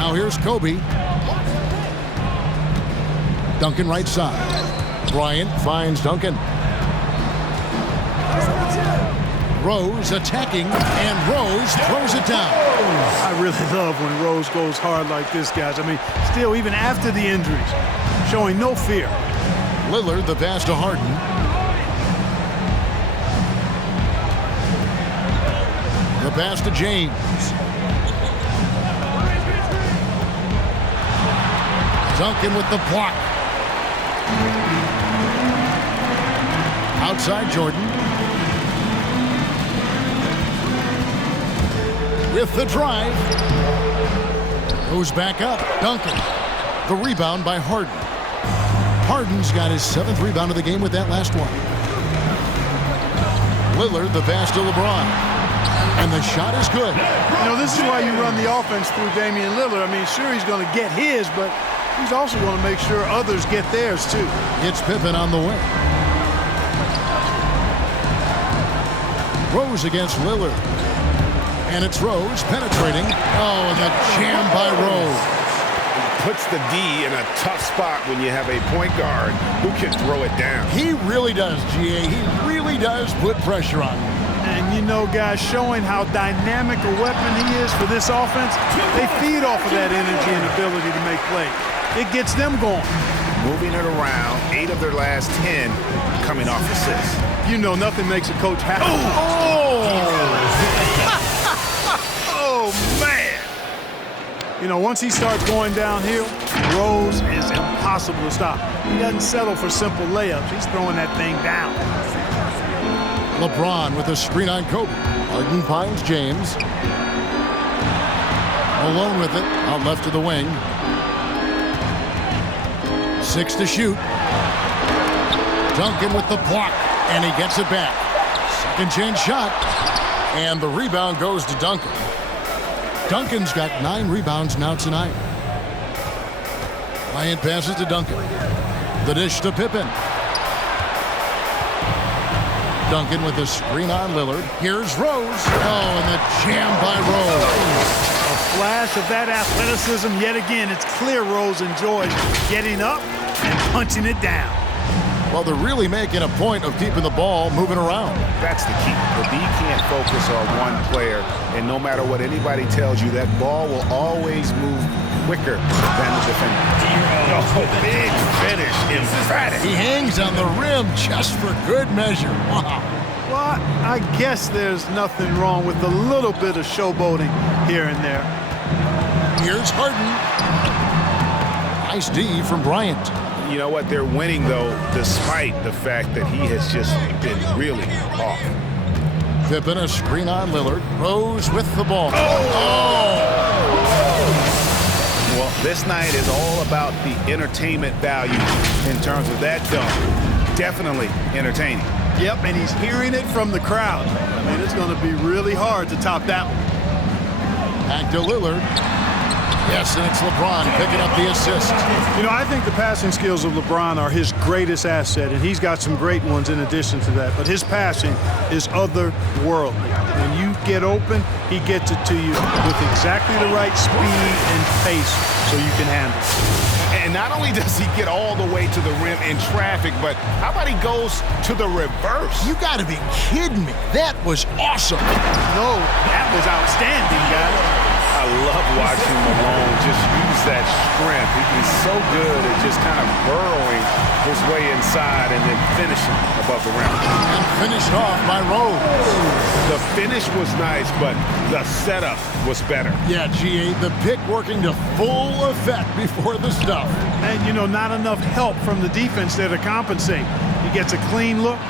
Now here's Kobe. Duncan right side. Bryant finds Duncan. Rose attacking, and Rose throws it down. I really love when Rose goes hard like this, guys. I mean, still, even after the injuries, showing no fear. Lillard, the pass to Harden. The pass to James. Duncan with the block. Outside Jordan. With the drive. Goes back up. Duncan. The rebound by Harden. Harden's got his 7th rebound of the game with that last one. Lillard, the pass to LeBron. And the shot is good. You know, this is why you run the offense through Damian Lillard. I mean, sure, he's going to get his, but he's also going to make sure others get theirs, too. It's Pippen on the way. Rose against Lillard. And it's Rose penetrating. Oh, and the jam by Rose. Puts the D in a tough spot when you have a point guard who can throw it down. He really does, GA. He really does put pressure on him. And you know, guys, showing how dynamic a weapon he is for this offense, they feed off of that energy and ability to make plays. It gets them going. Moving it around, 8 of their last 10 coming off assists. You know, nothing makes a coach happy. Oh, man. You know, once he starts going downhill, Rose is impossible to stop. He doesn't settle for simple layups. He's throwing that thing down. LeBron with a screen on Kobe. Harden finds James. Alone with it, out left to the wing. 6 to shoot. Duncan with the block, and he gets it back. Second chance shot, and the rebound goes to Duncan. Duncan's got 9 rebounds now tonight. Bryant passes to Duncan. The dish to Pippen. Duncan with a screen on Lillard. Here's Rose. Oh, and the jam by Rose. A flash of that athleticism yet again. It's clear Rose enjoys getting up and punching it down. Well, they're really making a point of keeping the ball moving around. That's the key. The D can't focus on one player, and no matter what anybody tells you, that ball will always move quicker than the defender. Oh, big finish, emphatic. He hangs on the rim just for good measure. Wow. Well, I guess there's nothing wrong with a little bit of showboating here and there. Here's Harden. Nice D from Bryant. You know what? They're winning, though, despite the fact that he has just been really off. Pippen a screen on Lillard. Rose with the ball. Well, this night is all about the entertainment value in terms of that dunk. Definitely entertaining. Yep, and he's hearing it from the crowd. I mean, it's going to be really hard to top that one. Back to Lillard. Yes, and it's LeBron picking up the assist. You know, I think the passing skills of LeBron are his greatest asset, and he's got some great ones in addition to that. But his passing is otherworldly. When you get open, he gets it to you with exactly the right speed and pace so you can handle it. And not only does he get all the way to the rim in traffic, but how about he goes to the reverse? You got to be kidding me. That was awesome. No, that was outstanding, guys. I love watching Malone just use that strength. He's so good at just kind of burrowing his way inside and then finishing above the rim. And finished off by Rose. The finish was nice, but the setup was better. Yeah, GA, the pick working to full effect before the stuff. And, you know, not enough help from the defense there to compensate. He gets a clean look,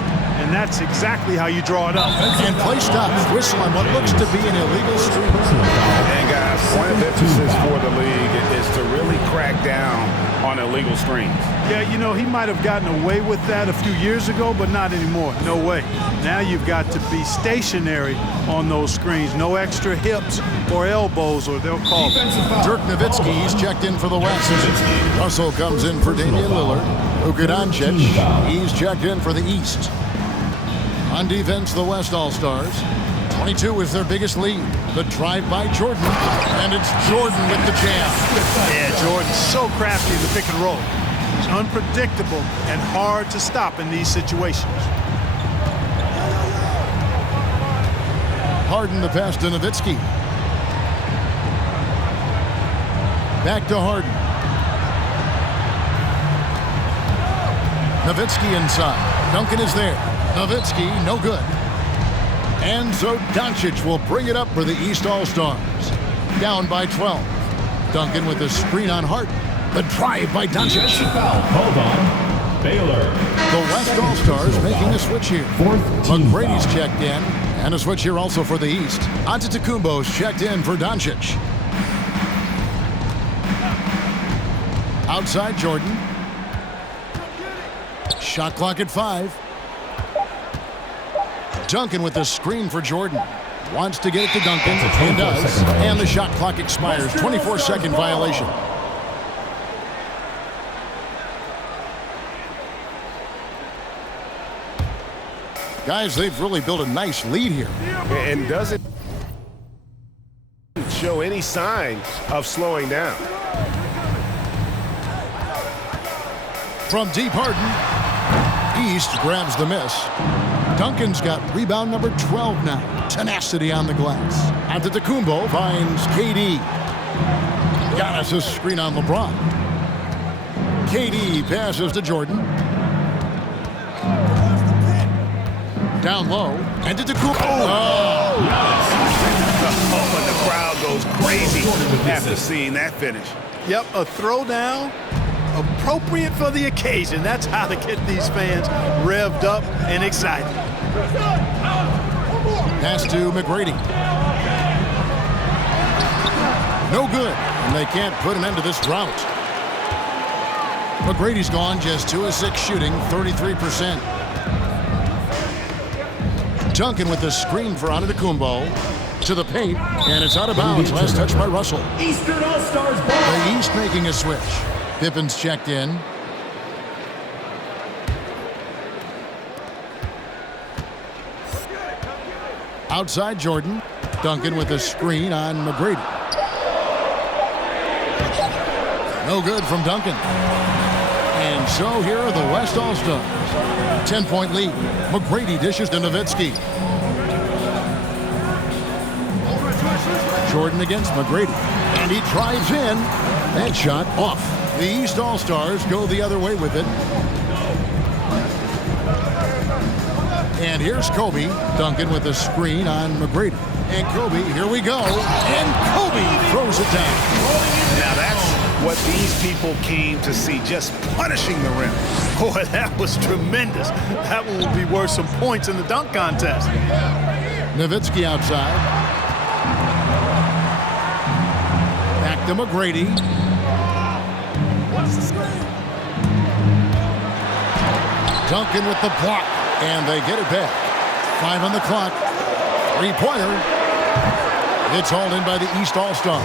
and and that's exactly how you draw it up. And play stops. Whistle on what looks to be an illegal screen. And guys, point of emphasis for the league is to really crack down on illegal screens. Yeah, you know, he might have gotten away with that a few years ago, but not anymore. No way. Now you've got to be stationary on those screens. No extra hips or elbows, or they'll call it. Dirk Nowitzki, he's checked in for the West. Russell comes in for Damian Lillard. Luka Doncic, he's checked in for the East. On defense, the West All-Stars. 22 is their biggest lead. The drive by Jordan, and it's Jordan with the jam. Yeah, Jordan's so crafty in the pick and roll. He's unpredictable and hard to stop in these situations. Harden the pass to Nowitzki. Back to Harden. Nowitzki inside. Duncan is there. Nowitzki, no good. And so Doncic will bring it up for the East All-Stars. Down by 12. Duncan with a screen on Harden. The drive by Doncic. Hold on. Baylor. The West All-Stars making a switch here. McGrady's checked in. And a switch here also for the East. Antetokounmpo's checked in for Doncic. Outside Jordan. Shot clock at 5. Duncan with the screen for Jordan. Wants to get it to Duncan, and does. And the shot clock expires. 24-second violation. Guys, they've really built a nice lead here. And doesn't show any sign of slowing down. From deep, Harden. East grabs the miss. Duncan's got rebound number 12 now. Tenacity on the glass. Antetokounmpo finds KD. Giannis' screen on LeBron. KD passes to Jordan. Down low. Antetokounmpo. Oh! Oh, and the crowd goes crazy after seeing that finish. Yep, a throwdown appropriate for the occasion. That's how to get these fans revved up and excited. Pass to McGrady. No good, and they can't put an end to this drought. McGrady's gone just 2 of 6 shooting, 33%. Duncan with the screen for Antetokounmpo to the paint, and it's out of bounds. Last touch by Russell. Eastern All-Stars ball. The East making a switch. Pippen's checked in. Outside Jordan. Duncan with a screen on McGrady. No good from Duncan. And so here are the West All-Stars. 10-point lead. McGrady dishes to Nowitzki. Jordan against McGrady. And he drives in. That shot off. The East All-Stars go the other way with it. And here's Kobe. Duncan with a screen on McGrady. And Kobe, here we go. And Kobe throws it down. Now that's what these people came to see, just punishing the rim. Boy, that was tremendous. That one will be worth some points in the dunk contest. Nowitzki outside. Back to McGrady. Duncan with the block, and they get it back. 5 on the clock. 3-pointer. It's hauled in by the East All-Stars.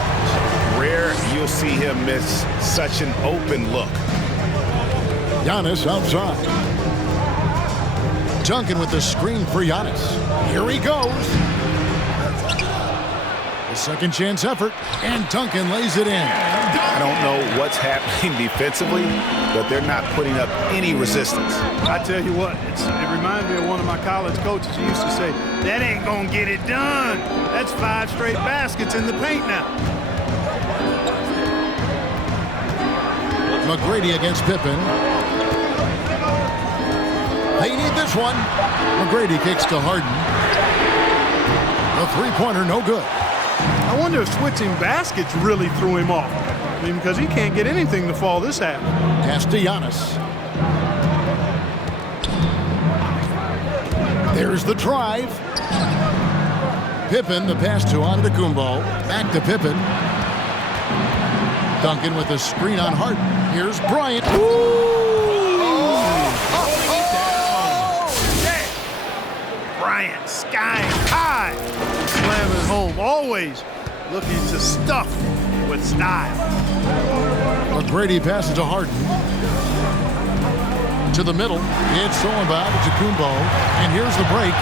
Rare you'll see him miss such an open look. Giannis outside. Duncan with the screen for Giannis. Here he goes. A second chance effort, and Duncan lays it in. I don't know what's happening defensively, but they're not putting up any resistance. I tell you what, it reminds me of one of my college coaches who used to say, that ain't gonna get it done. That's 5 straight baskets in the paint now. McGrady against Pippen. They need this one. McGrady kicks to Harden. The 3-pointer, no good. I wonder if switching baskets really threw him off. I mean, because he can't get anything to fall this half. Pass to Giannis. There's the drive. Pippen, the pass to Antetokounmpo. Back to Pippen. Duncan with a screen on Hart. Here's Bryant. Bryant, sky high. Slamming home, always looking to stuff with style. McGrady passes to Harden. To the middle. It's Solenbach to Kumbo. And here's the break.